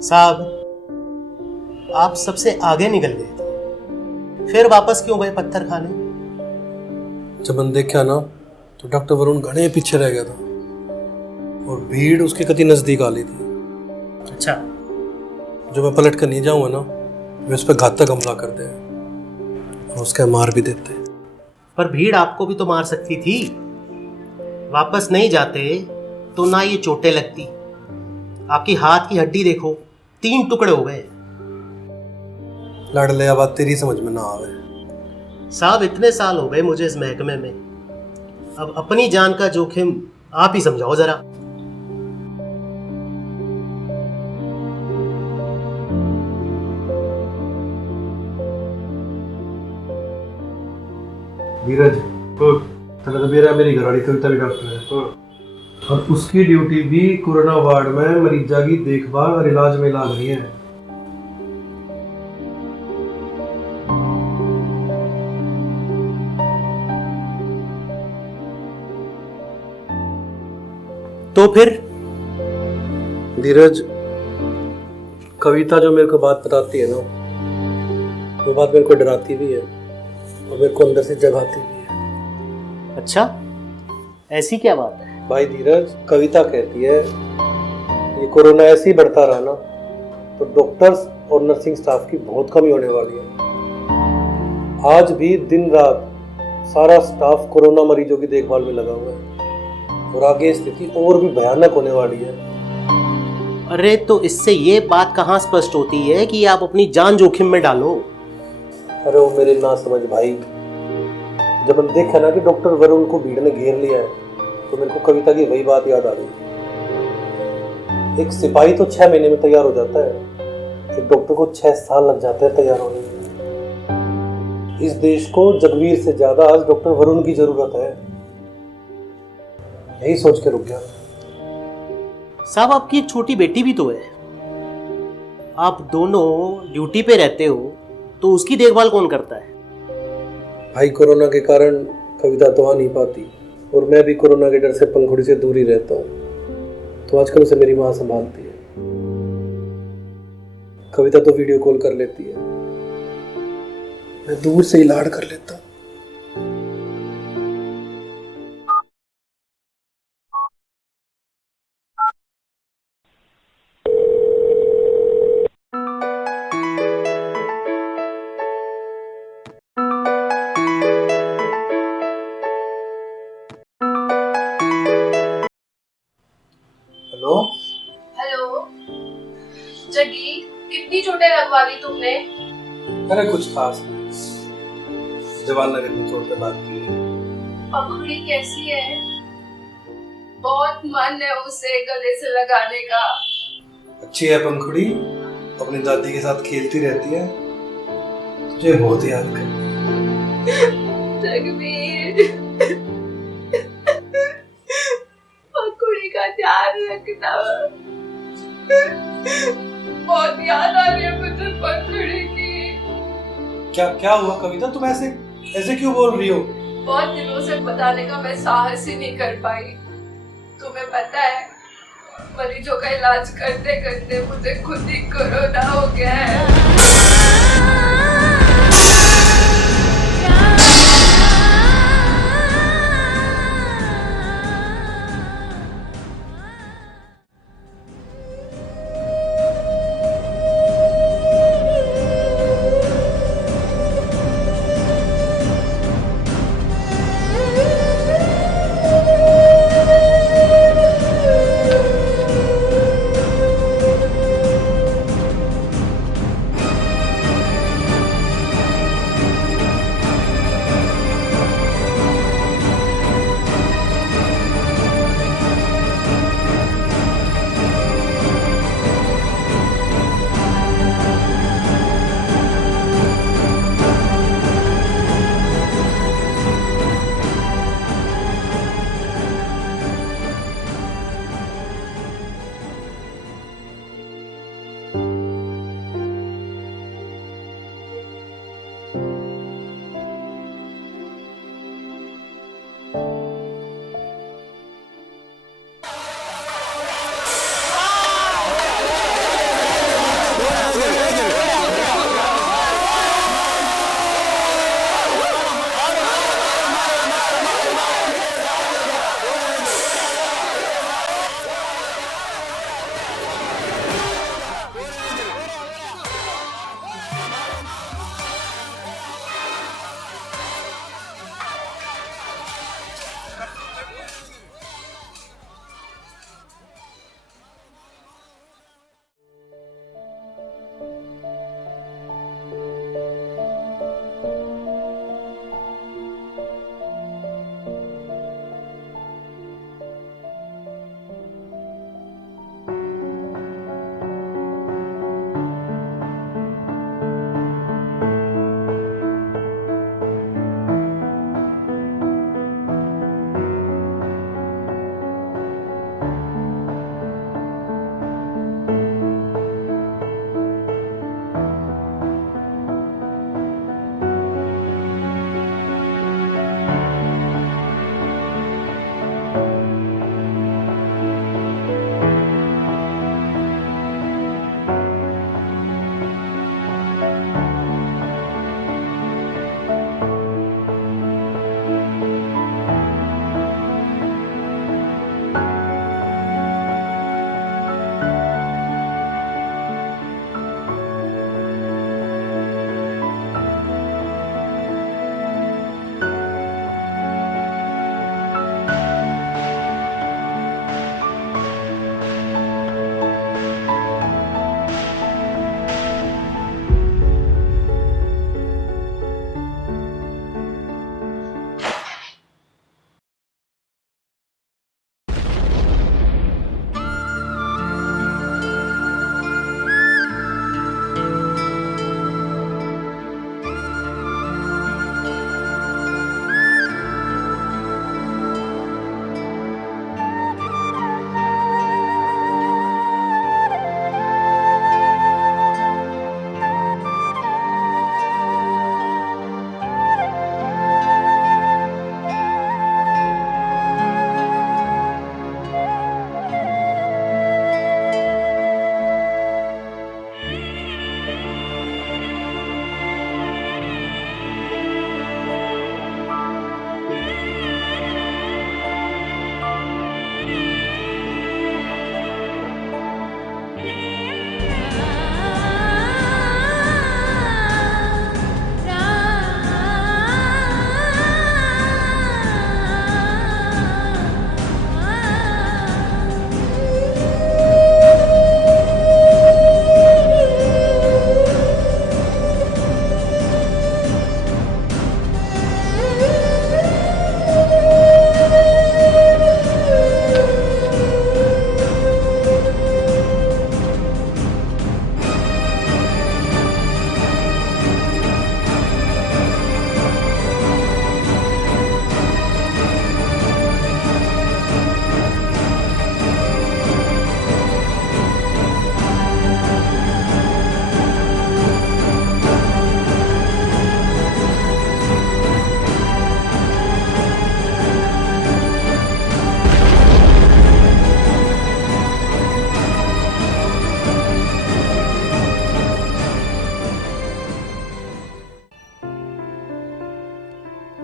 साहब, आप सबसे आगे निकल गए थे, फिर वापस क्यों गए पत्थर खाने? जब मैंने देखा ना तो डॉक्टर वरुण घने पीछे रह गया था और भीड़ उसके कति नजदीक आ ली थी। अच्छा, जो मैं पलट कर नहीं जाऊंगा ना, वे उस पर घातक हमला करते हैं और उसका मार भी देते हैं। पर भीड़ आपको भी तो मार सकती थी। वापस नहीं जाते तो ना ये चोटें लगती। आपकी हाथ की हड्डी देखो, 3 टुकड़े हो गए। लाडले, बात तेरी समझ में ना आवे। साहब, इतने साल हो गए मुझे इस महकमे में, अब अपनी जान का जोखिम आप ही समझाओ जरा। धीरज, तेरा तो मेरी घरवाली कविता भी डॉक्टर है और उसकी ड्यूटी भी कोरोना वार्ड में मरीजा की देखभाल और इलाज में लग रही है। तो फिर धीरज, कविता जो मेरे को बात बताती है ना, वो बात मेरे को डराती भी है और मेरे को अंदर से जगाती भी है। अच्छा, ऐसी क्या बात है? भाई धीरज, कविता कहती है ये कोरोना ऐसे ही बढ़ता रहा ना तो डॉक्टर्स और नर्सिंग स्टाफ की बहुत कमी होने वाली है। आज भी दिन रात सारा स्टाफ कोरोना मरीजों की देखभाल में लगा हुआ है और आगे स्थिति और भी भयानक होने वाली है। अरे तो इससे ये बात कहाँ स्पष्ट होती है कि आप अपनी जान जोखिम में डालो? अरे वो मेरे ना समझ भाई, जब हम देखा ना कि डॉक्टर वरुण को भीड़ ने घेर लिया है तो मेरे को कविता की वही बात याद आ गई। एक सिपाही तो 6 महीने में तैयार हो जाता है, एक डॉक्टर को 6 साल लग जाते हैं तैयार होने में। इस देश को जगवीर से ज्यादा आज डॉक्टर वरुण की जरूरत है। यही सोच के रुक गया। साहब, आपकी एक छोटी बेटी भी तो है। आप दोनों ड्यूटी पे रहते हो तो उसकी देखभाल कौन करता है? भाई, कोरोना के कारण कविता तो आ नहीं पाती और मैं भी कोरोना के डर से पंखुड़ी से दूर ही रहता हूँ, तो आजकल उसे मेरी माँ संभालती है। कविता तो वीडियो कॉल कर लेती है, मैं दूर से ही लाड कर लेता हूँ। अरे कुछ खास नहीं, जवान नगर में चोट पे बात की है। पंखुड़ी कैसी है? बहुत मन है उसे गले से लगाने का। अच्छी है पंखुड़ी, अपनी दादी के साथ खेलती रहती है, तुझे बहुत याद करती है। जगवीर, पंखुड़ी का ध्यान रखना। बहुत याद आ रही है मुझे पंखुड़ी की। क्या हुआ कविता, तुम ऐसे ऐसे क्यों बोल रही हो? बहुत दिनों से बताने का मैं साहस ही नहीं कर पाई। तुम्हें पता है, मरीजों का इलाज करते करते मुझे खुद ही कोरोना हो गया है।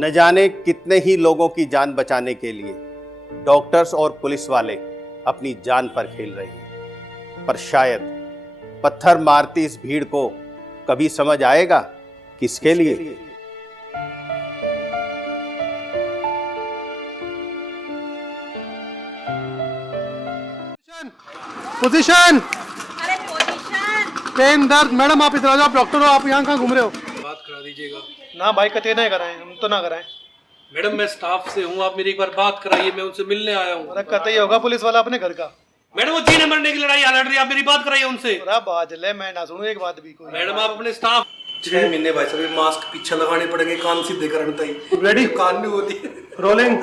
न जाने कितने ही लोगों की जान बचाने के लिए डॉक्टर्स और पुलिस वाले अपनी जान पर खेल रहे हैं, पर शायद पत्थर मारती इस भीड़ को कभी समझ आएगा किसके लिए। पोजीशन। अरे पोजीशन। पेन दर्द। मैडम आप इधर आ जाओ, आप डॉक्टर हो, आप यहाँ कहाँ घूम रहे हो? बात करा दीजिएगा। ना भाई कते नहीं कराएं, हम तो ना कराएं। मैडम मैं स्टाफ से हूँ, आप मेरी एक बार बात कराइए, मैं उनसे मिलने आया हूँ। अरे कते ही होगा पुलिस वाला अपने घर का। मैडम वो जीने मरने की लड़ाई लड़ रही है, आप मेरी बात कराइए उनसे। अरे बात ले, मैं ना सुनूं एक बात भी कोई। मैडम आप अपने स्टाफ 6 महीने भाई साहब मास्क पीछे लगाने पड़ेंगे, कान सीधे करने तक रेडी? कान नहीं होती। रोलिंग।